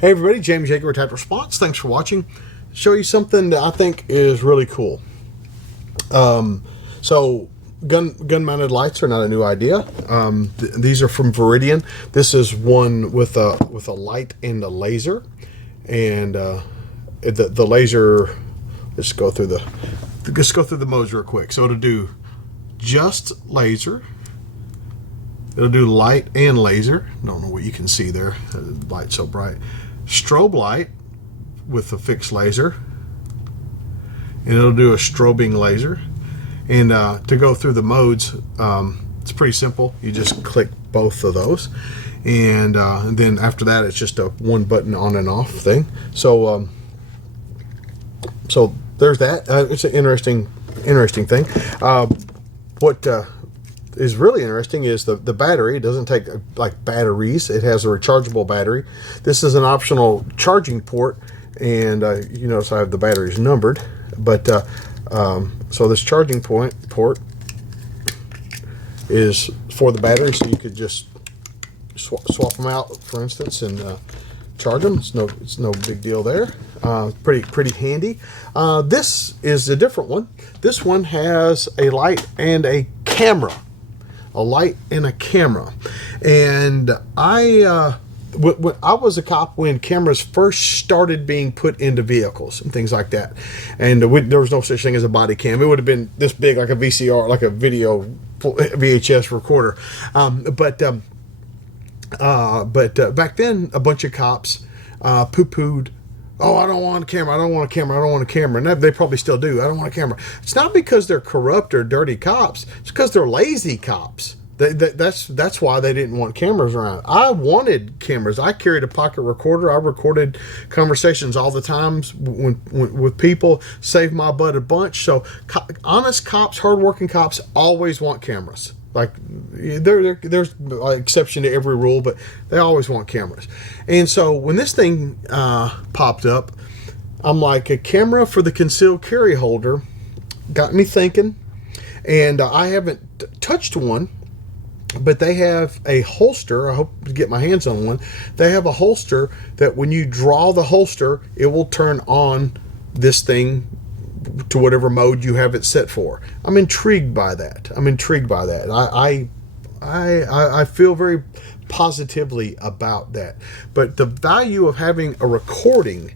Hey everybody, James Yeager with Tactical Response. Thanks for watching. Show you something that I think is really cool. So gun-mounted lights are not a new idea. These are from Viridian. This is one with a light and a laser, and the laser. Let's go through the modes real quick. So it'll do just laser. It'll do light and laser. Don't know what you can see there. The light's so bright. Strobe light with a fixed laser. And it'll do a strobing laser. And to go through the modes, it's pretty simple. You just click both of those. And then after that, it's just a one button on and off thing. So so there's that. It's an interesting thing. What is really interesting is the battery. It doesn't take like batteries. It has a rechargeable battery. This is an optional charging port, and you notice I have the batteries numbered. But so this charging port is for the battery, so you could just swap them out, for instance, and charge them. It's no big deal there. Pretty handy. This is a different one. This one has a light and a camera. A light and a camera. And I was a cop when cameras first started being put into vehicles and things like that. And there was no such thing as a body cam. It would have been this big, like a VCR, like a video VHS recorder. But back then, a bunch of cops poo-pooed, "Oh, I don't want a camera, I don't want a camera, I don't want a camera." And they probably still do. "I don't want a camera." It's not because they're corrupt or dirty cops. It's because they're lazy cops. That's why they didn't want cameras around. I wanted cameras. I carried a pocket recorder. I recorded conversations all the time with people. Saved my butt a bunch. So honest cops, hardworking cops always want cameras. Like there's an exception to every rule, but they always want cameras. And so when this thing popped up, I'm like, a camera for the concealed carry holder got me thinking. And I haven't touched one, but they have a holster. I hope to get my hands on one. They have a holster that when you draw the holster, it will turn on this thing to whatever mode you have it set for. I'm intrigued by that. I feel very positively about that. But the value of having a recording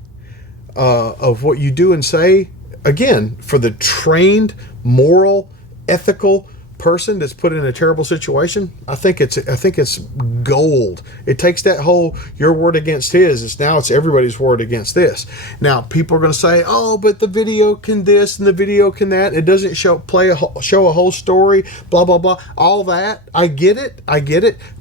of what you do and say, again, for the trained, moral, ethical person that's put in a terrible situation, I think it's gold. It takes that whole your word against his. Now it's everybody's word against this. Now people are going to say, "Oh, but the video can this and the video can that. It doesn't show a whole story." Blah blah blah. All that, I get it.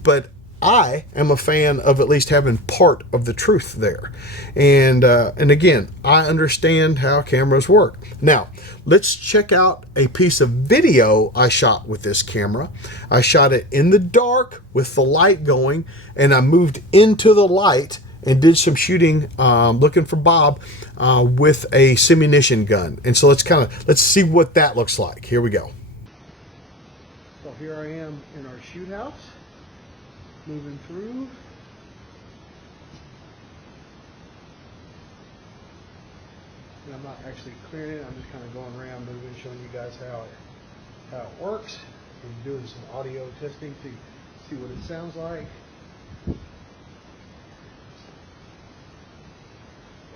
But I am a fan of at least having part of the truth there. And again, I understand how cameras work. Now, let's check out a piece of video I shot with this camera. I shot it in the dark with the light going, and I moved into the light and did some shooting, looking for Bob, with a simunition gun. And so let's see what that looks like. Here we go. So here I am in our shoot house. Moving through. And I'm not actually clearing it. I'm just kind of going around moving, showing you guys how it works, and doing some audio testing to see what it sounds like. Bang,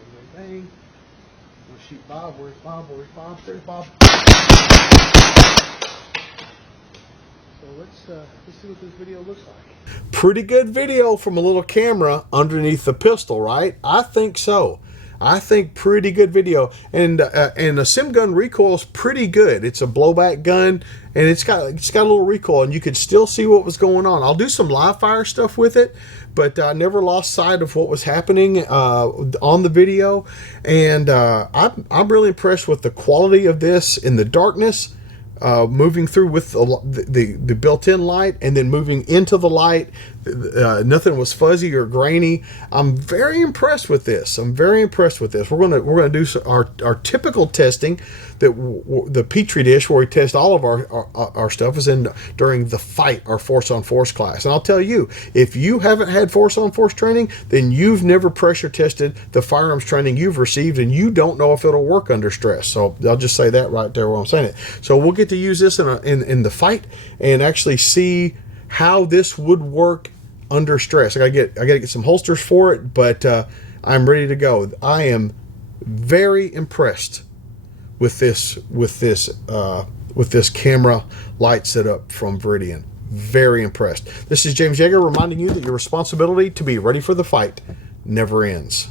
bang, bang. We'll shoot Bob. Where's Bob? Where's Bob? There's Bob. So let's see what this video looks like. Pretty good video from a little camera underneath the pistol, right? I think so. I think pretty good video, and a sim gun recoil is pretty good. It's a blowback gun, and it's got a little recoil, and you could still see what was going on. I'll do some live fire stuff with it, but I never lost sight of what was happening on the video, and I'm really impressed with the quality of this in the darkness. Moving through with the built-in light, and then moving into the light, nothing was fuzzy or grainy. I'm very impressed with this. We're gonna do our typical testing the Petri dish where we test all of our stuff is in during the fight, our force on force class. And I'll tell you, if you haven't had force on force training, then you've never pressure tested the firearms training you've received, and you don't know if it'll work under stress. So I'll just say that right there while I'm saying it. So we'll get to use this in the fight and actually see how this would work under stress. I gotta get some holsters for it, but I'm ready to go. I am very impressed with this camera light setup from Viridian. Very impressed. This is James Yeager reminding you that your responsibility to be ready for the fight never ends.